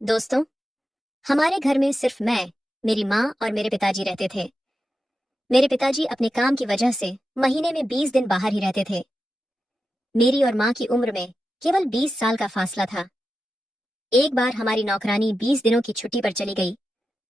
दोस्तों, हमारे घर में सिर्फ मैं, मेरी माँ और मेरे पिताजी रहते थे। मेरे पिताजी अपने काम की वजह से महीने में 20 दिन बाहर ही रहते थे। मेरी और माँ की उम्र में केवल 20 साल का फासला था। एक बार हमारी नौकरानी 20 दिनों की छुट्टी पर चली गई,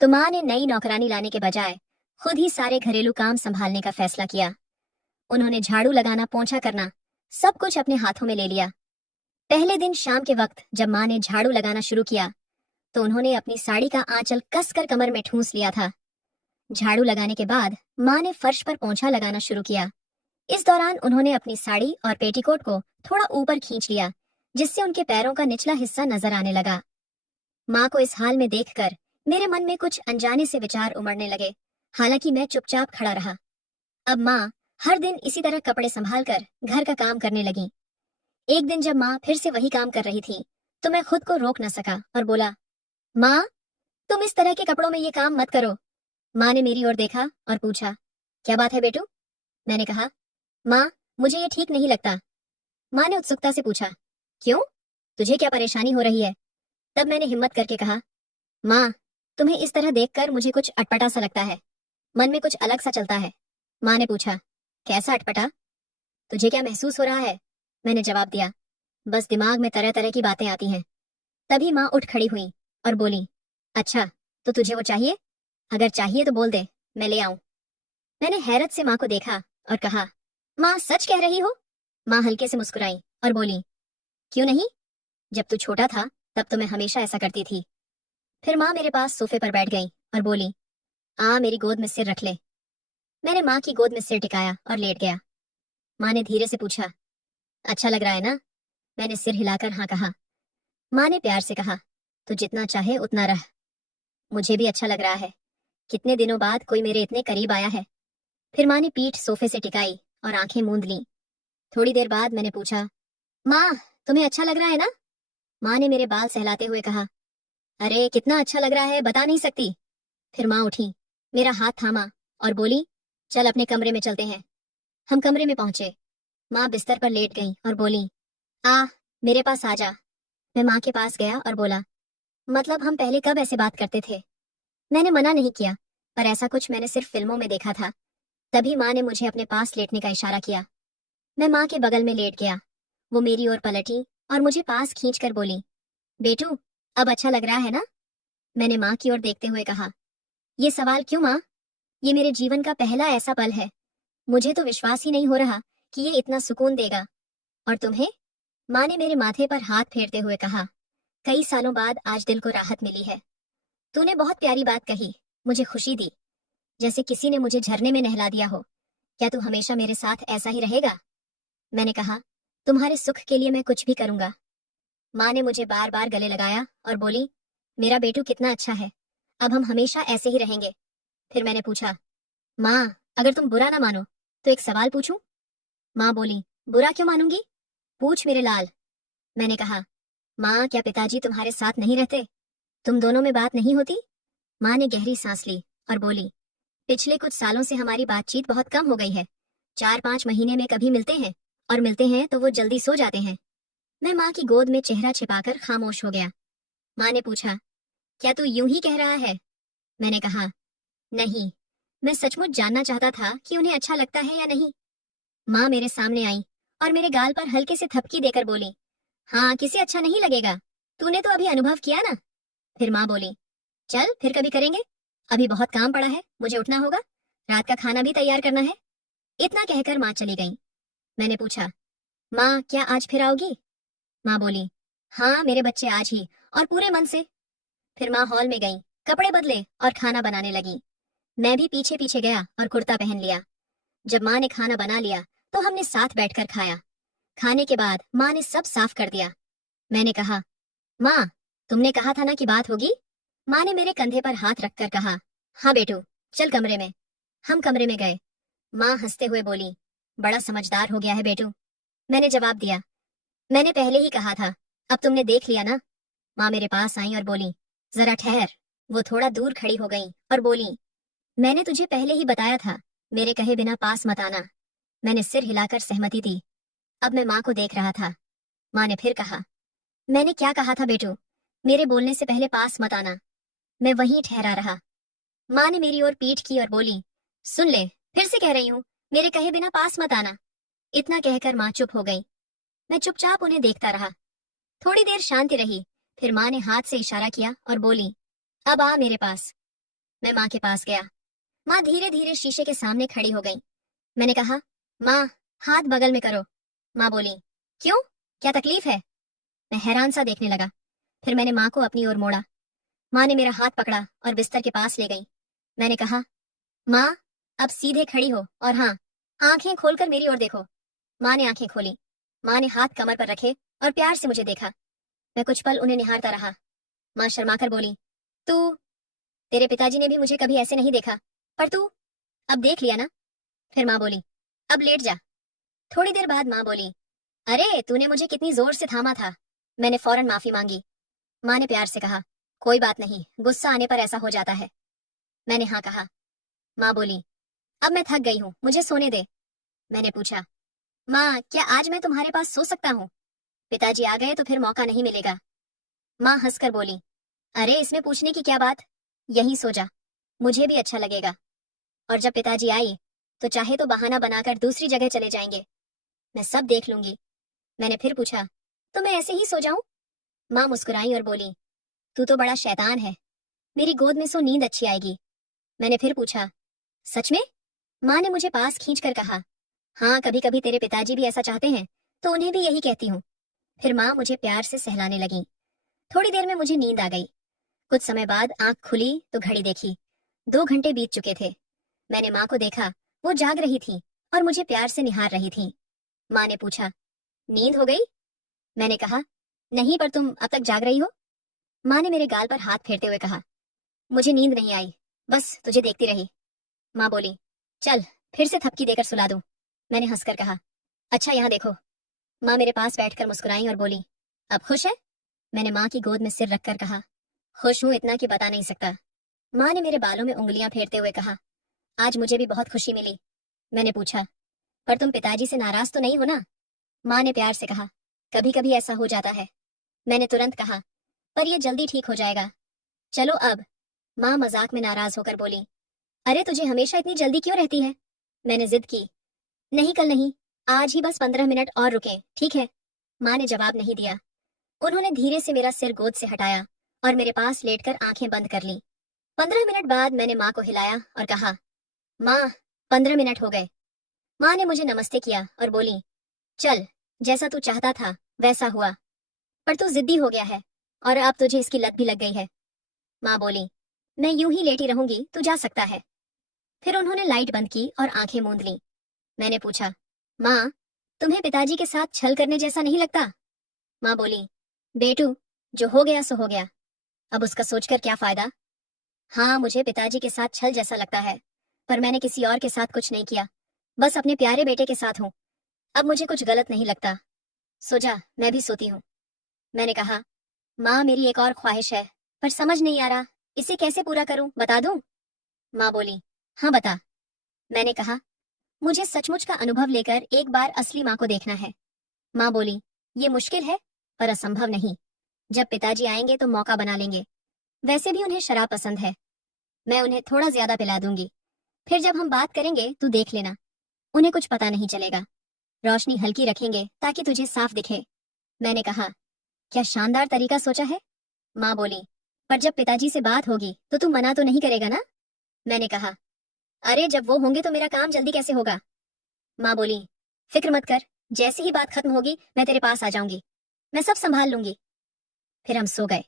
तो माँ ने नई नौकरानी लाने के बजाय खुद ही सारे घरेलू काम संभालने का फैसला किया। उन्होंने झाड़ू लगाना, पोंछा करना, सब कुछ अपने हाथों में ले लिया। पहले दिन शाम के वक्त जब माँ ने झाड़ू लगाना शुरू किया, तो उन्होंने अपनी साड़ी का आंचल कसकर कमर में ठूंस लिया था। झाड़ू लगाने के बाद माँ ने फर्श पर पोंछा लगाना शुरू किया। इस दौरान उन्होंने अपनी साड़ी और पेटीकोट को थोड़ा ऊपर खींच लिया, जिससे उनके पैरों का निचला हिस्सा नजर आने लगा। माँ को इस हाल में देखकर मेरे मन में कुछ अनजाने से विचार उमड़ने लगे। हालांकि मैं चुपचाप खड़ा रहा। अब माँ हर दिन इसी तरह कपड़े संभालकर घर का काम करने लगी। एक दिन जब माँ फिर से वही काम कर रही थी, तो मैं खुद को रोक न सका और बोला, माँ, तुम इस तरह के कपड़ों में ये काम मत करो। माँ ने मेरी ओर देखा और पूछा, क्या बात है बेटू? मैंने कहा, माँ, मुझे ये ठीक नहीं लगता। माँ ने उत्सुकता से पूछा, क्यों? तुझे क्या परेशानी हो रही है? तब मैंने हिम्मत करके कहा, माँ, तुम्हें इस तरह देखकर मुझे कुछ अटपटा सा लगता है। मन में कुछ अलग सा चलता है। माँ ने पूछा, कैसा अटपटा? तुझे क्या महसूस हो रहा है? मैंने जवाब दिया, बस दिमाग में तरह तरह की बातें आती हैं। तभी माँ उठ खड़ी हुई और बोली, अच्छा, तो तुझे वो चाहिए? अगर चाहिए तो बोल दे, मैं ले आऊं। मैंने हैरत से माँ को देखा और कहा, माँ, सच कह रही हो? माँ हल्के से मुस्कुराई और बोली, क्यों नहीं? जब तू छोटा था तब तो मैं हमेशा ऐसा करती थी। फिर माँ मेरे पास सोफे पर बैठ गई और बोली, आ मेरी गोद में सिर रख ले। मैंने माँ की गोद में सिर टिकाया और लेट गया। माँ ने धीरे से पूछा, अच्छा लग रहा है ना? मैंने सिर हिलाकर हाँ कहा। माँ ने प्यार से कहा, तू जितना चाहे उतना रह। मुझे भी अच्छा लग रहा है। कितने दिनों बाद कोई मेरे इतने करीब आया है। फिर माँ ने पीठ सोफे से टिकाई और आंखें मूंद लीं। थोड़ी देर बाद मैंने पूछा, माँ, तुम्हें अच्छा लग रहा है ना? माँ ने मेरे बाल सहलाते हुए कहा, अरे कितना अच्छा लग रहा है, बता नहीं सकती। फिर माँ उठी, मेरा हाथ थामा और बोली, चल अपने कमरे में चलते हैं। हम कमरे में पहुंचे। माँ बिस्तर पर लेट गई और बोली, आ, मेरे पास आ जा। मैं माँ के पास गया और बोला, मतलब हम पहले कब ऐसे बात करते थे? मैंने मना नहीं किया, पर ऐसा कुछ मैंने सिर्फ फिल्मों में देखा था। तभी माँ ने मुझे अपने पास लेटने का इशारा किया। मैं माँ के बगल में लेट गया। वो मेरी ओर पलटी और मुझे पास खींचकर बोली, बेटू, अब अच्छा लग रहा है ना? मैंने माँ की ओर देखते हुए कहा, ये सवाल क्यों माँ? ये मेरे जीवन का पहला ऐसा पल है। मुझे तो विश्वास ही नहीं हो रहा कि ये इतना सुकून देगा। और तुम्हें? माँ ने मेरे माथे पर हाथ फेरते हुए कहा, कई सालों बाद आज दिल को राहत मिली है। तूने बहुत प्यारी बात कही, मुझे खुशी दी, जैसे किसी ने मुझे झरने में नहला दिया हो। क्या तू हमेशा मेरे साथ ऐसा ही रहेगा? मैंने कहा, तुम्हारे सुख के लिए मैं कुछ भी करूंगा। माँ ने मुझे बार बार गले लगाया और बोली, मेरा बेटू कितना अच्छा है, अब हम हमेशा ऐसे ही रहेंगे। फिर मैंने पूछा, माँ, अगर तुम बुरा ना मानो तो एक सवाल पूछूं? माँ बोली, बुरा क्यों मानूंगी? पूछ मेरे लाल। मैंने कहा, माँ, क्या पिताजी तुम्हारे साथ नहीं रहते? तुम दोनों में बात नहीं होती? माँ ने गहरी सांस ली और बोली, पिछले कुछ सालों से हमारी बातचीत बहुत कम हो गई है। 4-5 महीने में कभी मिलते हैं, और मिलते हैं तो वो जल्दी सो जाते हैं। मैं माँ की गोद में चेहरा छिपाकर खामोश हो गया। माँ ने पूछा, क्या तू यूं ही कह रहा है? मैंने कहा, नहीं, मैं सचमुच जानना चाहता था कि उन्हें अच्छा लगता है या नहीं। माँ मेरे सामने आई और मेरे गाल पर हल्के से थपकी देकर बोली, हाँ, किसे अच्छा नहीं लगेगा? तूने तो अभी अनुभव किया ना। फिर माँ बोली, चल फिर कभी करेंगे। अभी बहुत काम पड़ा है, मुझे उठना होगा। रात का खाना भी तैयार करना है। इतना कहकर माँ चली गई। मैंने पूछा, माँ, क्या आज फिर आओगी? माँ बोली, हाँ मेरे बच्चे, आज ही, और पूरे मन से। फिर माँ हॉल में गई, कपड़े बदले और खाना बनाने लगी। मैं भी पीछे पीछे गया और कुर्ता पहन लिया। जब माँ ने खाना बना लिया तो हमने साथ बैठकर खाया। खाने के बाद माँ ने सब साफ कर दिया। मैंने कहा, माँ, तुमने कहा था ना कि बात होगी? माँ ने मेरे कंधे पर हाथ रखकर कहा, हाँ बेटू, चल कमरे में। हम कमरे में गए। माँ हंसते हुए बोली, बड़ा समझदार हो गया है बेटू। मैंने जवाब दिया, मैंने पहले ही कहा था, अब तुमने देख लिया ना। माँ मेरे पास आई और बोली, जरा ठहर। वो थोड़ा दूर खड़ी हो गई और बोली, मैंने तुझे पहले ही बताया था, मेरे कहे बिना पास मत आना। मैंने सिर हिलाकर सहमति दी। अब मैं माँ को देख रहा था। माँ ने फिर कहा, मैंने क्या कहा था बेटू? मेरे बोलने से पहले पास मत आना। मैं वहीं ठहरा रहा। माँ ने मेरी ओर पीठ की और बोली, सुन ले, फिर से कह रही हूँ, मेरे कहे बिना पास मत आना। इतना कहकर माँ चुप हो गई। मैं चुपचाप उन्हें देखता रहा। थोड़ी देर शांति रही, फिर माँ ने हाथ से इशारा किया और बोली, अब आ मेरे पास। मैं माँ के पास गया। माँ धीरे धीरे शीशे के सामने खड़ी हो गई। मैंने कहा, माँ, हाथ बगल में करो। माँ बोली, क्यों, क्या तकलीफ है? मैं हैरान सा देखने लगा। फिर मैंने माँ को अपनी ओर मोड़ा। माँ ने मेरा हाथ पकड़ा और बिस्तर के पास ले गई। मैंने कहा, माँ, अब सीधे खड़ी हो और हाँ, आंखें खोलकर मेरी ओर देखो। माँ ने आंखें खोली। माँ ने हाथ कमर पर रखे और प्यार से मुझे देखा। मैं कुछ पल उन्हें निहारता रहा। माँ शर्माकर बोली, तू, तेरे पिताजी ने भी मुझे कभी ऐसे नहीं देखा, पर तू अब देख लिया ना। फिर माँ बोली, अब लेट जा। थोड़ी देर बाद माँ बोली, अरे तूने मुझे कितनी जोर से थामा था। मैंने फौरन माफी मांगी। माँ ने प्यार से कहा, कोई बात नहीं, गुस्सा आने पर ऐसा हो जाता है। मैंने हाँ कहा। माँ बोली, अब मैं थक गई हूँ, मुझे सोने दे। मैंने पूछा, माँ, क्या आज मैं तुम्हारे पास सो सकता हूँ? पिताजी आ गए तो फिर मौका नहीं मिलेगा। माँ हंसकर बोली, अरे इसमें पूछने की क्या बात, यहीं सो जा, मुझे भी अच्छा लगेगा। और जब पिताजी आई तो चाहे तो बहाना बनाकर दूसरी जगह चले जाएंगे, मैं सब देख लूंगी। मैंने फिर पूछा, तो मैं ऐसे ही सो जाऊं? माँ मुस्कुराई और बोली, तू तो बड़ा शैतान है, मेरी गोद में सो, नींद अच्छी आएगी। मैंने फिर पूछा, सच में? माँ ने मुझे पास खींचकर कहा, हाँ, कभी कभी तेरे पिताजी भी ऐसा चाहते हैं, तो उन्हें भी यही कहती हूँ। फिर माँ मुझे प्यार से सहलाने लगी। थोड़ी देर में मुझे नींद आ गई। कुछ समय बाद आंख खुली तो घड़ी देखी, 2 घंटे बीत चुके थे। मैंने माँ को देखा, वो जाग रही थी और मुझे प्यार से निहार रही थी। माँ ने पूछा, नींद हो गई? मैंने कहा, नहीं, पर तुम अब तक जाग रही हो। माँ ने मेरे गाल पर हाथ फेरते हुए कहा, मुझे नींद नहीं आई, बस तुझे देखती रही। माँ बोली, चल फिर से थपकी देकर सुला दूं। मैंने हंसकर कहा, अच्छा यहाँ देखो। माँ मेरे पास बैठकर मुस्कुराई और बोली, अब खुश है? मैंने माँ की गोद में सिर रखकर कहा, खुश हूँ, इतना कि बता नहीं सकता। माँ ने मेरे बालों में उंगलियां फेरते हुए कहा, आज मुझे भी बहुत खुशी मिली। मैंने पूछा, पर तुम पिताजी से नाराज तो नहीं हो ना? माँ ने प्यार से कहा, कभी कभी ऐसा हो जाता है। मैंने तुरंत कहा, पर यह जल्दी ठीक हो जाएगा, चलो अब। माँ मजाक में नाराज होकर बोली, अरे तुझे हमेशा इतनी जल्दी क्यों रहती है? मैंने जिद की, नहीं कल नहीं, आज ही बस 15 मिनट और रुके, ठीक है? माँ ने जवाब नहीं दिया। उन्होंने धीरे से मेरा सिर गोद से हटाया और मेरे पास लेटकर आंखें बंद कर ली। 15 मिनट बाद मैंने माँ को हिलाया और कहा, माँ, 15 मिनट हो गए। माँ ने मुझे नमस्ते किया और बोली, चल, जैसा तू चाहता था वैसा हुआ, पर तू जिद्दी हो गया है और अब तुझे इसकी लत भी लग गई है। माँ बोली, मैं यूं ही लेटी रहूंगी, तू जा सकता है। फिर उन्होंने लाइट बंद की और आंखें मूंद ली। मैंने पूछा, माँ, तुम्हें पिताजी के साथ छल करने जैसा नहीं लगता? माँ बोली, बेटू, जो हो गया सो हो गया, अब उसका सोचकर क्या फायदा। हाँ, मुझे पिताजी के साथ छल जैसा लगता है, पर मैंने किसी और के साथ कुछ नहीं किया, बस अपने प्यारे बेटे के साथ हूँ। अब मुझे कुछ गलत नहीं लगता, सो जा, मैं भी सोती हूँ। मैंने कहा, माँ, मेरी एक और ख्वाहिश है, पर समझ नहीं आ रहा इसे कैसे पूरा करूं, बता दूं? माँ बोली, हाँ बता। मैंने कहा, मुझे सचमुच का अनुभव लेकर एक बार असली माँ को देखना है। माँ बोली, ये मुश्किल है, पर असंभव नहीं। जब पिताजी आएंगे तो मौका बना लेंगे। वैसे भी उन्हें शराब पसंद है, मैं उन्हें थोड़ा ज्यादा पिला दूंगी। फिर जब हम बात करेंगे तो देख लेना, उन्हें कुछ पता नहीं चलेगा। रोशनी हल्की रखेंगे ताकि तुझे साफ दिखे। मैंने कहा, क्या शानदार तरीका सोचा है। माँ बोली, पर जब पिताजी से बात होगी तो तू मना तो नहीं करेगा ना? मैंने कहा, अरे जब वो होंगे तो मेरा काम जल्दी कैसे होगा? माँ बोली, फिक्र मत कर, जैसे ही बात खत्म होगी मैं तेरे पास आ जाऊंगी, मैं सब संभाल लूंगी। फिर हम सो गए।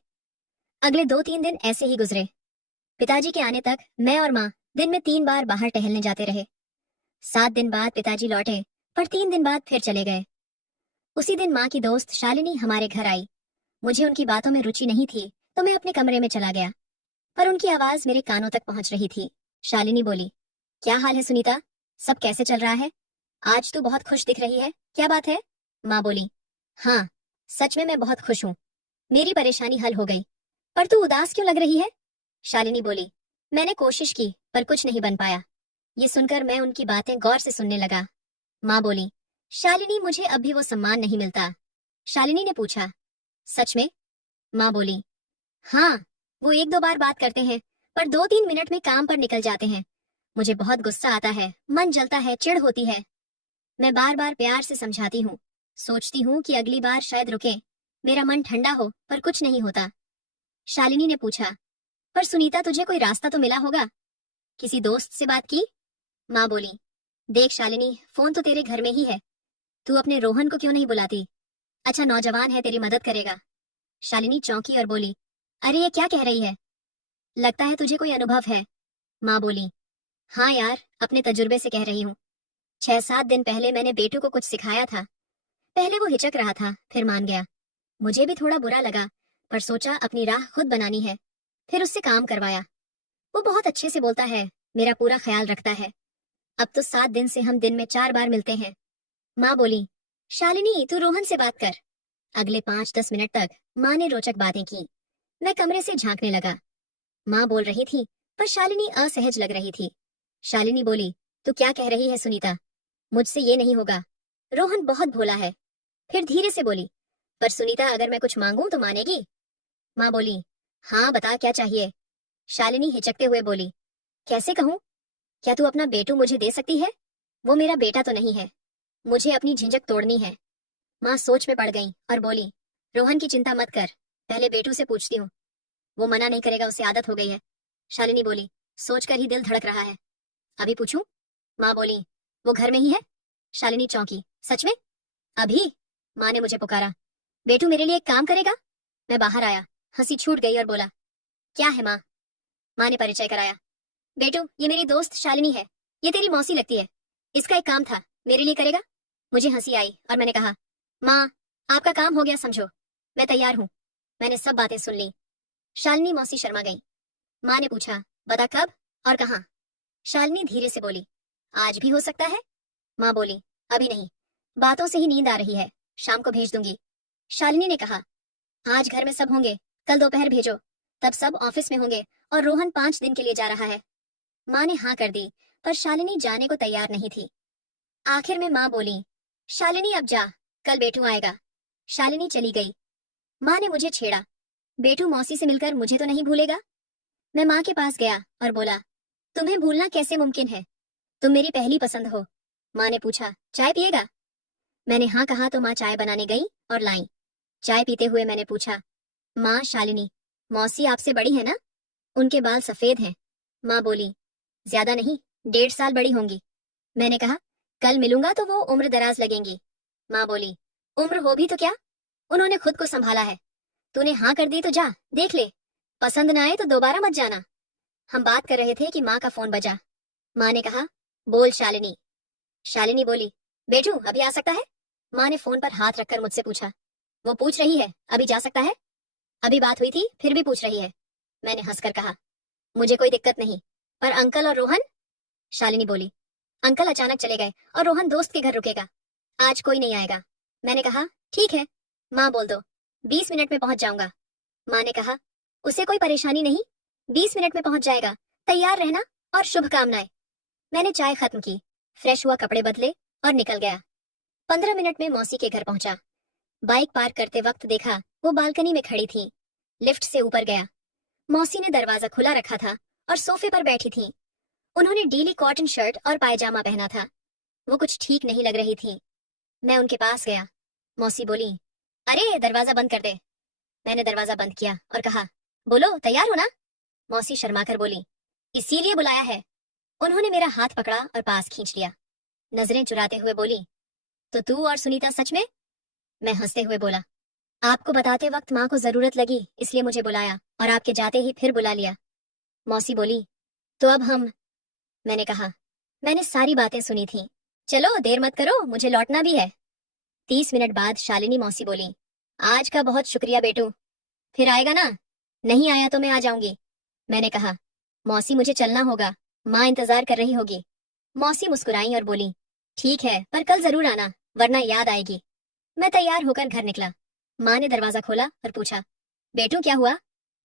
अगले 2-3 दिन ऐसे ही गुजरे। पिताजी के आने तक मैं और माँ दिन में 3 बार बाहर टहलने जाते रहे। 7 दिन बाद पिताजी लौटे, पर 3 दिन बाद फिर चले गए। उसी दिन माँ की दोस्त शालिनी हमारे घर आई। मुझे उनकी बातों में रुचि नहीं थी, तो मैं अपने कमरे में चला गया, पर उनकी आवाज मेरे कानों तक पहुंच रही थी। शालिनी बोली, क्या हाल है सुनीता, सब कैसे चल रहा है? आज तू बहुत खुश दिख रही है, क्या बात है? माँ बोली, हाँ, सच में मैं बहुत खुश हूँ, मेरी परेशानी हल हो गई। पर तू उदास क्यों लग रही है? शालिनी बोली, मैंने कोशिश की पर कुछ नहीं बन पाया। ये सुनकर मैं उनकी बातें गौर से सुनने लगा। माँ बोली, शालिनी, मुझे अब भी वो सम्मान नहीं मिलता। शालिनी ने पूछा, सच में? माँ बोली, हाँ, वो एक दो बार बात करते हैं, पर 2-3 मिनट में काम पर निकल जाते हैं। मुझे बहुत गुस्सा आता है, मन जलता है, चिढ़ होती है। मैं बार बार प्यार से समझाती हूँ, सोचती हूँ कि अगली बार शायद रुके, मेरा मन ठंडा हो, पर कुछ नहीं होता। शालिनी ने पूछा, पर सुनीता तुझे कोई रास्ता तो मिला होगा, किसी दोस्त से बात की? माँ बोली, देख शालिनी, फोन तो तेरे घर में ही है, तू अपने रोहन को क्यों नहीं बुलाती? अच्छा नौजवान है, तेरी मदद करेगा। शालिनी चौंकी और बोली, अरे ये क्या कह रही है? लगता है तुझे कोई अनुभव है। माँ बोली, हाँ यार, अपने तजुर्बे से कह रही हूँ। 6-7 दिन पहले मैंने बेटू को कुछ सिखाया था। पहले वो हिचक रहा था, फिर मान गया। मुझे भी थोड़ा बुरा लगा, पर सोचा अपनी राह खुद बनानी है। फिर उससे काम करवाया। वो बहुत अच्छे से बोलता है, मेरा पूरा ख्याल रखता है। अब तो 7 दिन से हम दिन में 4 बार मिलते हैं। माँ बोली, शालिनी तू रोहन से बात कर। अगले 5-10 मिनट तक माँ ने रोचक बातें की। मैं कमरे से झांकने लगा। माँ बोल रही थी, पर शालिनी असहज लग रही थी। शालिनी बोली, तू क्या कह रही है सुनीता? मुझसे ये नहीं होगा। रोहन बहुत भोला है। फिर धीरे से बोली, पर सुनीता अगर मैं कुछ मांगूं तो मानेगी? माँ बोली, हाँ बता क्या चाहिए? शालिनी हिचकते हुए बोली, कैसे कहूँ? क्या तू अपना बेटू मुझे दे सकती है? वो मेरा बेटा तो नहीं है। मुझे अपनी झिझक तोड़नी है। माँ सोच में पड़ गई और बोली, रोहन की चिंता मत कर, पहले बेटू से पूछती हूँ। वो मना नहीं करेगा, उसे आदत हो गई है। शालिनी बोली, सोचकर ही दिल धड़क रहा है। अभी पूछूं? माँ बोली, वो घर में ही है? शालिनी चौंकी, सच में? अभी? माँ ने मुझे पुकारा, बेटू मेरे लिए एक काम करेगा? मैं बाहर आया, हंसी छूट गई और बोला, क्या है माँ? माँ ने परिचय कराया, बेटू ये मेरी दोस्त शालिनी है, ये तेरी मौसी लगती है। इसका एक काम था, मेरे लिए करेगा? मुझे हंसी आई और मैंने कहा, माँ आपका काम हो गया समझो, मैं तैयार हूँ। मैंने सब बातें सुन ली। शालिनी मौसी शर्मा गई। माँ ने पूछा, बता कब और कहाँ? शालिनी धीरे से बोली, आज भी हो सकता है? माँ बोली, अभी नहीं, बातों से ही नींद आ रही है, शाम को भेज दूंगी। शालिनी ने कहा, आज घर में सब होंगे, कल दोपहर भेजो, तब सब ऑफिस में होंगे और रोहन 5 दिन के लिए जा रहा है। माँ ने हाँ कर दी, पर शालिनी जाने को तैयार नहीं थी। आखिर में माँ बोली, शालिनी अब जा, कल बेटू आएगा। शालिनी चली गई। माँ ने मुझे छेड़ा, बेटू मौसी से मिलकर मुझे तो नहीं भूलेगा? मैं माँ के पास गया और बोला, तुम्हें भूलना कैसे मुमकिन है? तुम मेरी पहली पसंद हो। माँ ने पूछा, चाय पिएगा? मैंने हाँ कहा तो माँ चाय बनाने गई और लाई। चाय पीते हुए मैंने पूछा, माँ शालिनी, मौसी आपसे बड़ी है ना? उनके बाल सफेद हैं। माँ बोली, ज्यादा नहीं, 1.5 साल बड़ी होंगी। मैंने कहा, कल मिलूंगा तो वो उम्र दराज लगेंगी। माँ बोली, उम्र हो भी तो क्या, उन्होंने खुद को संभाला है। तूने हाँ कर दी तो जा, देख ले, पसंद न आए तो दोबारा मत जाना। हम बात कर रहे थे कि माँ का फोन बजा। माँ ने कहा, बोल शालिनी। शालिनी बोली, बेटू अभी आ सकता है? माँ ने फोन पर हाथ रखकर मुझसे पूछा। वो पूछ रही है, अभी जा सकता है? अभी बात हुई थी, फिर भी पूछ रही है। मैंने हंसकर कहा, मुझे कोई दिक्कत नहीं, पर अंकल और रोहन? शालिनी बोली, अंकल अचानक चले गए और रोहन दोस्त के घर रुकेगा, आज कोई नहीं आएगा। मैंने कहा, ठीक है, माँ बोल दो, 20 मिनट में पहुंच जाऊंगा। माँ ने कहा, उसे कोई परेशानी नहीं, 20 मिनट में पहुंच जाएगा, तैयार रहना और शुभकामनाएं। मैंने चाय खत्म की, फ्रेश हुआ, कपड़े बदले और निकल गया। 15 मिनट में मौसी के घर पहुंचा। बाइक पार्क करते वक्त देखा वो बालकनी में खड़ी थी। लिफ्ट से ऊपर गया। मौसी ने दरवाजा खुला रखा था और सोफे पर बैठी थी। उन्होंने डीली कॉटन शर्ट और पायजामा पहना था। वो कुछ ठीक नहीं लग रही थी। मैं उनके पास गया। मौसी बोली, अरे दरवाजा बंद कर दे। मैंने दरवाजा बंद किया और कहा, बोलो तैयार हो ना? मौसी शर्माकर बोली, इसीलिए बुलाया है। उन्होंने मेरा हाथ पकड़ा और पास खींच लिया। नजरें चुराते हुए बोली, तो तू और सुनीता सच में? मैं हंसते हुए बोला, आपको बताते वक्त माँ को जरूरत लगी, इसलिए मुझे बुलाया और आपके जाते ही फिर बुला लिया। मौसी बोली, तो अब हम? मैंने कहा, मैंने सारी बातें सुनी थी, चलो देर मत करो, मुझे लौटना भी है। 30 मिनट बाद शालिनी मौसी बोली, आज का बहुत शुक्रिया बेटू, फिर आएगा ना? नहीं आया तो मैं आ जाऊंगी। मैंने कहा, मौसी मुझे चलना होगा, माँ इंतजार कर रही होगी। मौसी मुस्कुराई और बोली, ठीक है, पर कल जरूर आना, वरना याद आएगी। मैं तैयार होकर घर निकला। माँ ने दरवाजा खोला और पूछा, बेटू क्या हुआ,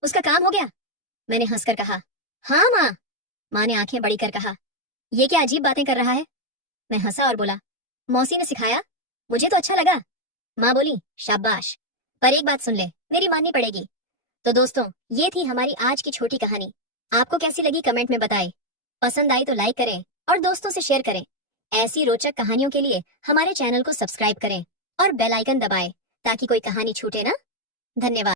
उसका काम हो गया? मैंने हंसकर कहा, हाँ माँ। माँ ने आंखें बड़ी कर कहा, ये क्या अजीब बातें कर रहा है? मैं हंसा और बोला, मौसी ने सिखाया, मुझे तो अच्छा लगा। माँ बोली, शाबाश, पर एक बात सुन ले, मेरी माननी पड़ेगी। तो दोस्तों, ये थी हमारी आज की छोटी कहानी। आपको कैसी लगी कमेंट में बताएं। पसंद आई तो लाइक करें और दोस्तों से शेयर करें। ऐसी रोचक कहानियों के लिए हमारे चैनल को सब्सक्राइब करें और बेल आइकन दबाएं ताकि कोई कहानी छूटे ना। धन्यवाद।